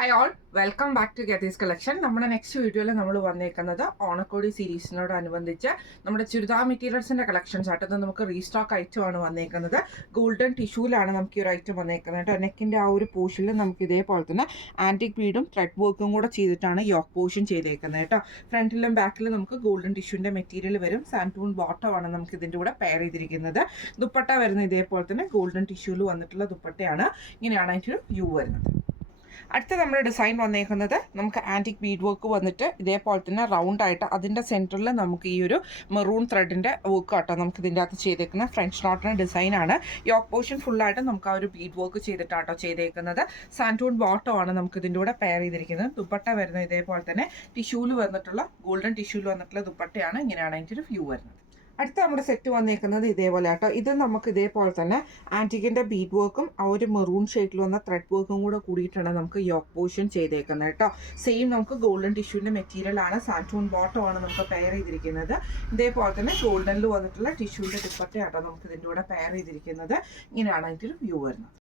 Hi all, welcome back to ഗെതീസ് collection. നമ്മുടെ next വീഡിയോയിൽ നമ്മൾ വന്നേക്കുന്നത് ഓണക്കോടി സീരീസിനോടനുബന്ധിച്ച് നമ്മുടെ ചുരിദാർ മെറ്റീരിയൽസിന്റെ കളക്ഷൻസ് ആയിട്ട് നമുക്ക് റീസ്റ്റോക്ക് ഐറ്റം ആണ് വന്നേക്കുന്നത്. ഗോൾഡൻ ടിഷ്യൂലാണ് നമുക്ക് ഈ ഒരു ഐറ്റം വന്നേക്കുന്നത് കേട്ടോ. നെക്കിന്റെ ആ ഒരു പോർഷനിൽ നമുക്ക് ഇതേപോലെ തന്നെ ആന്റിക് ബീഡും ത്രെഡ് വർക്കും കൂടെ ചെയ്തിട്ടാണ് യോക്ക് പോർഷൻ ചെയ്തേക്കുന്നത് കേട്ടോ. ഫ്രണ്ടിലും ബാക്കിലും നമുക്ക് ഗോൾഡൻ ടിഷ്യൂന്റെ മെറ്റീരിയൽ വരും. സാൻറ്റൂൺ ബോട്ടം ആണ് നമുക്ക് ഇതിന്റെ കൂടെ പെയർ ചെയ്തിരിക്കുന്നത്. ദുപ്പട്ട വരുന്നത് ഇതേപോലെ തന്നെ ഗോൾഡൻ ടിഷ്യൂല് വന്നിട്ടുള്ള ദുപ്പട്ടയാണ്. ഇങ്ങനെയാണ് അതിൻ്റെ ഒരു വ്യൂ വരുന്നത്. അടുത്ത നമ്മുടെ ഡിസൈൻ വന്നേക്കുന്നത് നമുക്ക് ആൻറ്റിക് ബീഡ് വർക്ക് വന്നിട്ട് ഇതേപോലെ തന്നെ റൗണ്ട് ആയിട്ട് അതിൻ്റെ സെൻറ്ററിൽ നമുക്ക് ഈ ഒരു മെറൂൺ ത്രെഡിൻ്റെ വർക്ക് ആട്ടോ നമുക്ക് ഇതിൻ്റെ അകത്ത് ചെയ്തേക്കുന്ന ഫ്രഞ്ച് നോട്ടിൻ്റെ ഡിസൈനാണ്. യോക്ക് പോർഷൻ ഫുള്ളായിട്ട് നമുക്ക് ആ ഒരു ബീഡ് വർക്ക് ചെയ്തിട്ടാട്ടോ ചെയ്തേക്കുന്നത്. സാൻറ്റൂൺ ബോട്ടം ആണ് നമുക്ക് ഇതിൻ്റെ കൂടെ പെയർ ചെയ്തിരിക്കുന്നത്. ദുപ്പട്ട വരുന്നത് ഇതേപോലെ തന്നെ ടിഷ്യൂല് വന്നിട്ടുള്ള ഗോൾഡൻ ടിഷ്യൂല് വന്നിട്ടുള്ള ദുപ്പട്ടയാണ്. ഇങ്ങനെയാണ് അതിൻ്റെ ഒരു വ്യൂ വരുന്നത്. അടുത്ത നമ്മുടെ സെറ്റ് വന്നേക്കുന്നത് ഇതേപോലെ ആട്ടോ. ഇത് നമുക്ക് ഇതേപോലെ തന്നെ ആൻറ്റിക്കിൻ്റെ ബീഡ് വർക്കും ആ ഒരു മെറൂൺ ഷെയ്ഡിൽ വന്ന ത്രെഡ് വർക്കും കൂടെ കൂടിയിട്ടാണ് നമുക്ക് യോക്ക് പോർഷൻ ചെയ്തേക്കുന്നത് കേട്ടോ. സെയിം നമുക്ക് ഗോൾഡൻ ടിഷ്യൂവിൻ്റെ മെറ്റീരിയലാണ്. സാൻറ്റൂൺ ബോട്ടം ആണ് നമുക്ക് പെയർ ചെയ്തിരിക്കുന്നത്. ഇതേപോലെ തന്നെ ഗോൾഡനിൽ വന്നിട്ടുള്ള ടിഷ്യൂവിൻ്റെ ദുപ്പട്ടയാട്ടോ നമുക്ക് ഇതിൻ്റെ കൂടെ പെയർ ചെയ്തിരിക്കുന്നത്. ഇങ്ങനെയാണ് അതിൻ്റെ ഒരു വ്യൂ വരുന്നത്.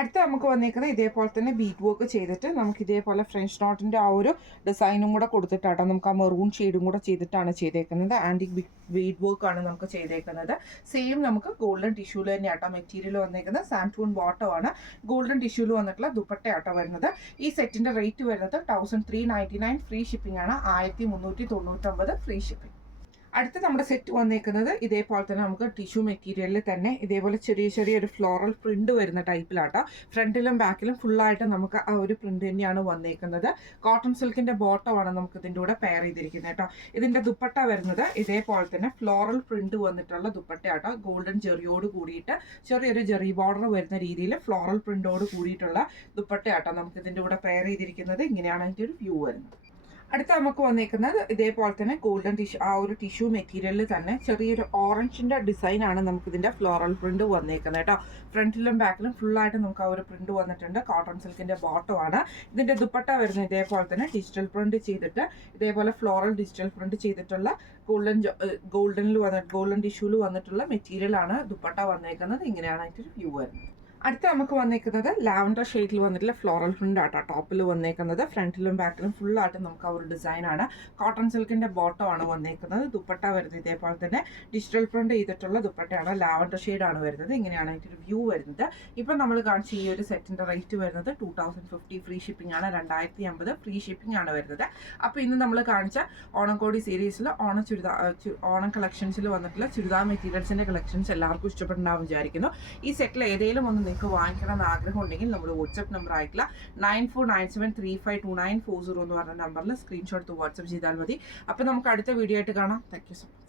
അടുത്ത നമുക്ക് വന്നേക്കുന്നത് ഇതേപോലെ തന്നെ ബീഡ് വർക്ക് ചെയ്തിട്ട് നമുക്ക് ഇതേപോലെ ഫ്രഞ്ച് നോട്ടിൻ്റെ ആ ഒരു ഡിസൈനും കൂടെ കൊടുത്തിട്ടാട്ടോ നമുക്ക് ആ മെറൂൺ ഷെയ്ഡും കൂടെ ചെയ്തിട്ടാണ് ചെയ്തേക്കുന്നത്. ആൻറ്റിക് ബീഡ് വർക്കാണ് നമുക്ക് ചെയ്തേക്കുന്നത്. സെയിം നമുക്ക് ഗോൾഡൻ ടിഷ്യൂല് തന്നെയാട്ടോ മെറ്റീരിയൽ വന്നേക്കുന്നത്. സാൻറ്റൂൺ ബോട്ടം ആണ് ഗോൾഡൻ ടിഷ്യൂല് വന്നിട്ടുള്ള ദുപ്പട്ടയാട്ടോ വരുന്നത്. ഈ സെറ്റിൻ്റെ റേറ്റ് വരുന്നത് 1399 ഫ്രീ ഷിപ്പിംഗ് ആണ്. 1399 ഫ്രീ ഷിപ്പിംഗ്. അടുത്ത നമ്മുടെ സെറ്റ് വന്നേക്കുന്നത് ഇതേപോലെ തന്നെ നമുക്ക് ടിഷ്യൂ മെറ്റീരിയലിൽ തന്നെ ഇതേപോലെ ചെറിയൊരു ഫ്ലോറൽ പ്രിന്റ് വരുന്ന ടൈപ്പിലാട്ടോ. ഫ്രണ്ടിലും ബാക്കിലും ഫുള്ളായിട്ട് നമുക്ക് ആ ഒരു പ്രിന്റ് തന്നെയാണ് വന്നേക്കുന്നത്. കോട്ടൺ സിൽക്കിന്റെ ബോട്ടമാണ് നമുക്ക് ഇതിൻ്റെ കൂടെ പെയർ ചെയ്തിരിക്കുന്നത് കേട്ടോ. ഇതിന്റെ ദുപ്പട്ട വരുന്നത് ഇതേപോലെ തന്നെ ഫ്ലോറൽ പ്രിന്റ് വന്നിട്ടുള്ള ദുപ്പട്ടയാട്ടോ. ഗോൾഡൻ ജെറിയോട് കൂടിയിട്ട് ചെറിയൊരു ജെറി ബോർഡർ വരുന്ന രീതിയിൽ ഫ്ലോറൽ പ്രിന്റോട് കൂടിയിട്ടുള്ള ദുപ്പട്ടയാട്ടോ നമുക്ക് ഇതിൻ്റെ കൂടെ പെയർ ചെയ്തിരിക്കുന്നത്. ഇങ്ങനെയാണ് അതിൻ്റെ ഒരു വ്യൂ വരുന്നത്. അടുത്ത നമുക്ക് വന്നേക്കുന്നത് ഇതേപോലെ തന്നെ ഗോൾഡൻ ടിഷ്യൂ ആ ഒരു ടിഷ്യൂ മെറ്റീരിയലിൽ തന്നെ ചെറിയൊരു ഓറഞ്ചിൻ്റെ ഡിസൈനാണ് നമുക്കിതിൻ്റെ ഫ്ലോറൽ പ്രിന്റ് വന്നേക്കുന്നത് കേട്ടോ. ഫ്രണ്ടിലും ബാക്കിലും ഫുള്ളായിട്ട് നമുക്ക് ആ ഒരു പ്രിന്റ് വന്നിട്ടുണ്ട്. കോട്ടൺ സിൽക്കിൻ്റെ ബോട്ടമാണ്. ഇതിൻ്റെ ദുപ്പട്ട വരുന്നത് ഇതേപോലെ തന്നെ ഡിജിറ്റൽ പ്രിന്റ് ചെയ്തിട്ട് ഇതേപോലെ ഫ്ലോറൽ ഡിജിറ്റൽ പ്രിന്റ് ചെയ്തിട്ടുള്ള ഗോൾഡൻ ടിഷ്യൂല് വന്നിട്ടുള്ള മെറ്റീരിയലാണ് ദുപ്പട്ട വന്നേക്കുന്നത്. ഇങ്ങനെയാണ് അതിൻ്റെ ഒരു വ്യൂ വരുന്നത്. അടുത്ത നമുക്ക് വന്നേക്കുന്നത് ലാവൻഡർ ഷെയ്ഡിൽ വന്നിട്ടുള്ള ഫ്ലോറൽ പ്രിന്റ് ആട്ടോ ടോപ്പിൽ വന്നേക്കുന്നത്. ഫ്രണ്ടിലും ബാക്കിലും ഫുള്ളായിട്ട് നമുക്ക് ആ ഒരു ഡിസൈനാണ്. കോട്ടൺ സിൽക്കിന്റെ ബോട്ടം ആണ് വന്നേക്കുന്നത്. ദുപ്പട്ട വരുന്നത് ഇതേപോലെ തന്നെ ഡിജിറ്റൽ പ്രിന്റ് ചെയ്തിട്ടുള്ള ദുപ്പട്ടയാണ്. ലാവൻഡർ ഷെയ്ഡാണ് വരുന്നത്. ഇങ്ങനെയാണ് അതിൻ്റെ ഒരു വ്യൂ വരുന്നത്. ഇപ്പം നമ്മൾ കാണിച്ച ഈ ഒരു സെറ്റിന്റെ റേറ്റ് വരുന്നത് 2050 ഫ്രീ ഷിപ്പിംഗ് ആണ്. 2050 ഫ്രീ ഷിപ്പിംഗ് ആണ് വരുന്നത്. അപ്പോൾ ഇന്ന് നമ്മൾ കാണിച്ച ഓണക്കോടി സീരീസിൽ ഓണം കളക്ഷൻസിൽ വന്നിട്ടുള്ള ചുരിദാർ മെറ്റീരിയൽസിന്റെ കളക്ഷൻസ് എല്ലാവർക്കും ഇഷ്ടപ്പെട്ടുണ്ടാവും വിചാരിക്കുന്നു. ഈ സെറ്റിൽ ഏതെങ്കിലും ഒന്ന് നിങ്ങൾക്ക് വാങ്ങിക്കണം എന്ന് ആഗ്രഹം ഉണ്ടെങ്കിൽ നമ്മുടെ വാട്സ്ആപ്പ് നമ്പർ ആയിട്ടുള്ള 9497352940 എന്ന് പറഞ്ഞ നമ്പറിൽ സ്ക്രീൻഷോട്ട് വാട്സ്ആപ്പ് ചെയ്താൽ മതി. അപ്പോൾ നമുക്ക് അടുത്ത വീഡിയോ ആയിട്ട് കാണാം. Thank you so much.